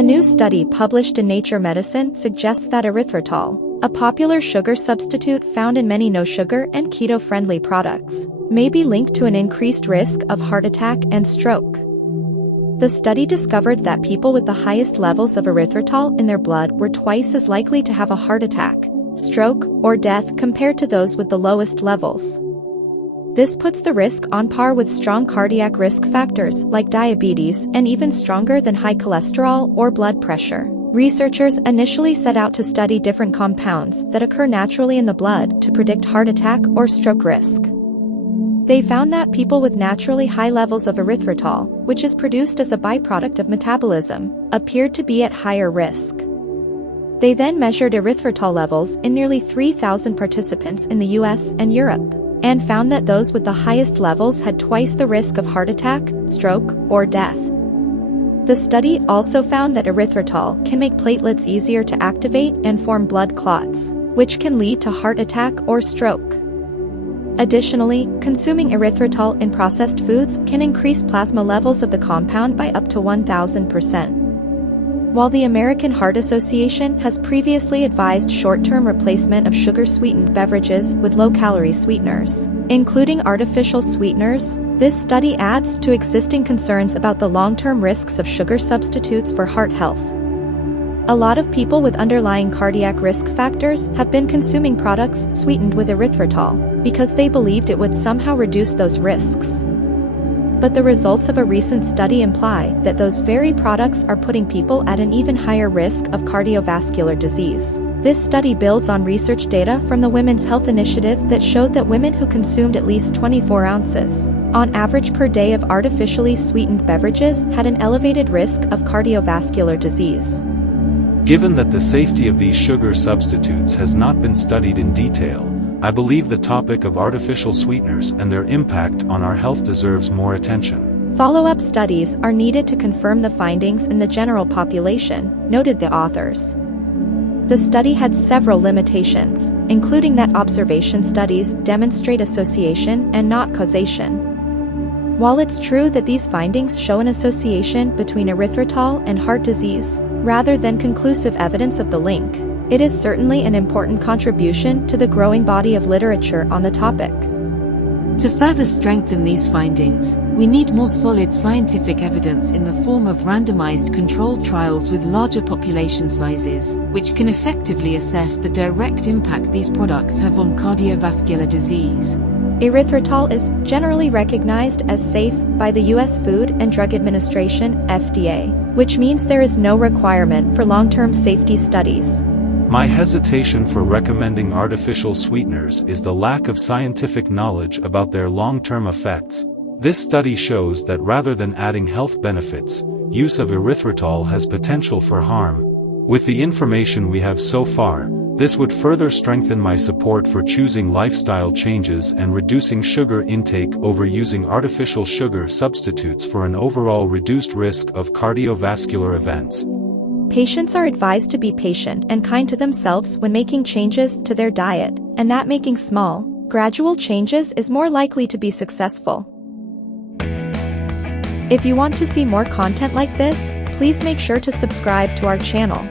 A new study published in Nature Medicine suggests that erythritol, a popular sugar substitute found in many no-sugar and keto-friendly products, may be linked to an increased risk of heart attack and stroke. The study discovered that people with the highest levels of erythritol in their blood were twice as likely to have a heart attack, stroke, or death compared to those with the lowest levels. This puts the risk on par with strong cardiac risk factors like diabetes and even stronger than high cholesterol or blood pressure. Researchers initially set out to study different compounds that occur naturally in the blood to predict heart attack or stroke risk. They found that people with naturally high levels of erythritol, which is produced as a byproduct of metabolism, appeared to be at higher risk. They then measured erythritol levels in nearly 3,000 participants in the US and Europe, and found that those with the highest levels had twice the risk of heart attack, stroke, or death. The study also found that erythritol can make platelets easier to activate and form blood clots, which can lead to heart attack or stroke. Additionally, consuming erythritol in processed foods can increase plasma levels of the compound by up to 1,000%. While the American Heart Association has previously advised short-term replacement of sugar-sweetened beverages with low-calorie sweeteners, including artificial sweeteners, this study adds to existing concerns about the long-term risks of sugar substitutes for heart health. A lot of people with underlying cardiac risk factors have been consuming products sweetened with erythritol because they believed it would somehow reduce those risks. But the results of a recent study imply that those very products are putting people at an even higher risk of cardiovascular disease. This study builds on research data from the Women's Health Initiative that showed that women who consumed at least 24 ounces, on average per day of artificially sweetened beverages had an elevated risk of cardiovascular disease. Given that the safety of these sugar substitutes has not been studied in detail, I believe the topic of artificial sweeteners and their impact on our health deserves more attention. Follow-up studies are needed to confirm the findings in the general population, noted the authors. The study had several limitations, including that observation studies demonstrate association and not causation. While it's true that these findings show an association between erythritol and heart disease, rather than conclusive evidence of the link, it is certainly an important contribution to the growing body of literature on the topic. To further strengthen these findings, we need more solid scientific evidence in the form of randomized controlled trials with larger population sizes, which can effectively assess the direct impact these products have on cardiovascular disease. Erythritol is generally recognized as safe by the U.S. Food and Drug Administration, FDA, which means there is no requirement for long-term safety studies. My hesitation for recommending artificial sweeteners is the lack of scientific knowledge about their long-term effects. This study shows that rather than adding health benefits, use of erythritol has potential for harm. With the information we have so far, this would further strengthen my support for choosing lifestyle changes and reducing sugar intake over using artificial sugar substitutes for an overall reduced risk of cardiovascular events. Patients are advised to be patient and kind to themselves when making changes to their diet, and that making small, gradual changes is more likely to be successful. If you want to see more content like this, please make sure to subscribe to our channel.